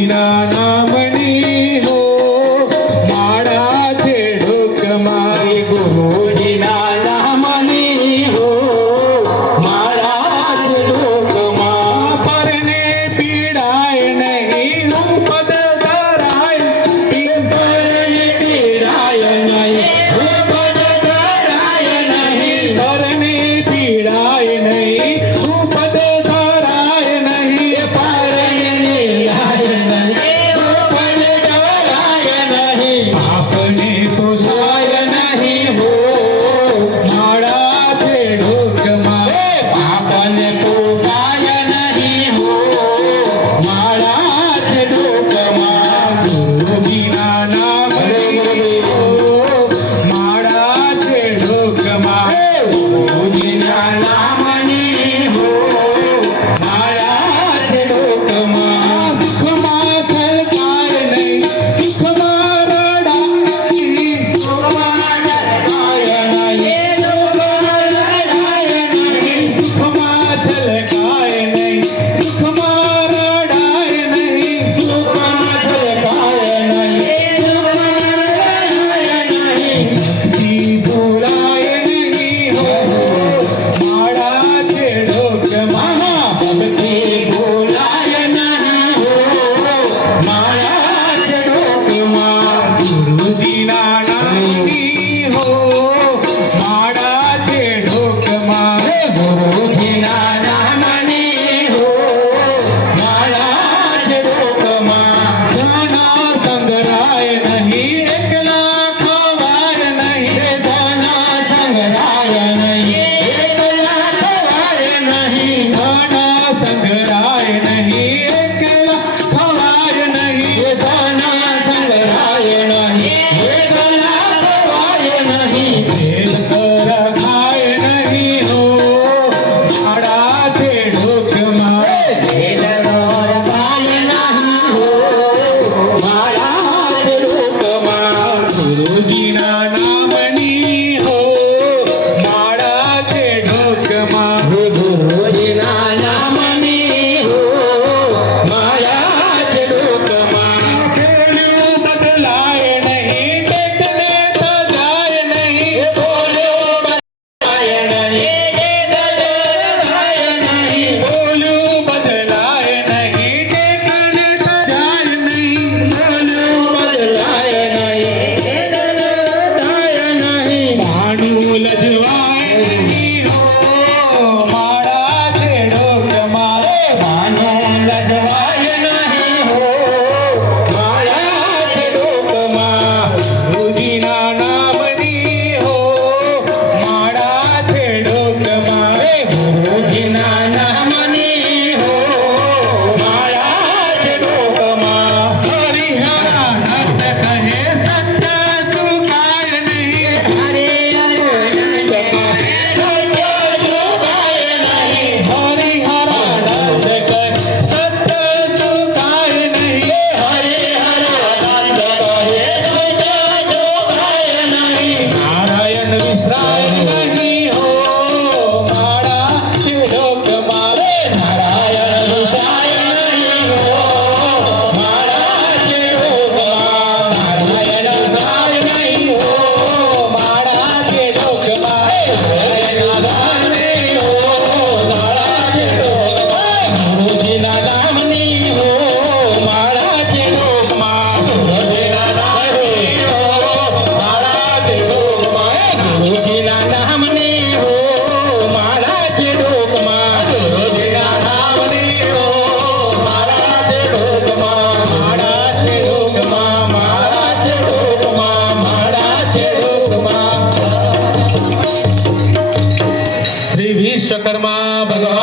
ગુરુજીના નામની હો માળા છે ઢોકમાં ગુરુજીના નામની હો માળા છે ઢોકમાં પરને પીડાય નહીં હું પદ ધરાય પીડાય નહીં પદ ધરાય નહીં પરને પીડાય નહીં હું પદ ધરાય નહીં આપને તો થાય નહીં હો માળા છે ઢોકમાં આપને પોસાય નહીં હો માળા છે ઢોકમાં ગુરુજીના નામની હો માળા છે ઢોકમાં ગુરુજીના નામની હો માળા છે ઢોકમાં સુખમાં થલકાય નહીં સુખમાં સુખમાં થલકાય નહીં સુખમાં રડાય નહીં જી બોલાય નહીં હો માળા છે ઢોકમાં ગુરુજીના નામની હો માળા છે ઢોકમાં ધના સંગ્રાય નહીં એકલા ખવાય નહીં ધના સંગ્રાય નહીં એકલા ખવાય નહીં તેલ રખાય નહીં હો માળા છે ઢોકમાં ગુરુજીના નામની હો માળા છે ઢોકમાં બોલ્યું બદલાય નહીં બેટને સજાય નહીં બોલ્યું બદલાય નહીં બેટને સજાય નહીં ભાણું લજવાય નહીં હો માળા છે ઢોકમાં ગુરુજીના નામની હો માળા છે ઢોકમાં હરિહરા નટ કહે સત્ય ચુકાય નહીં હરિહરા નટ કહે સત્ય ચુકાય નહીં નારાયણ વિસરાય નહીં હો માળા છે ઢોકમાં શ્રી વિશ્વકર્મા ભગવાન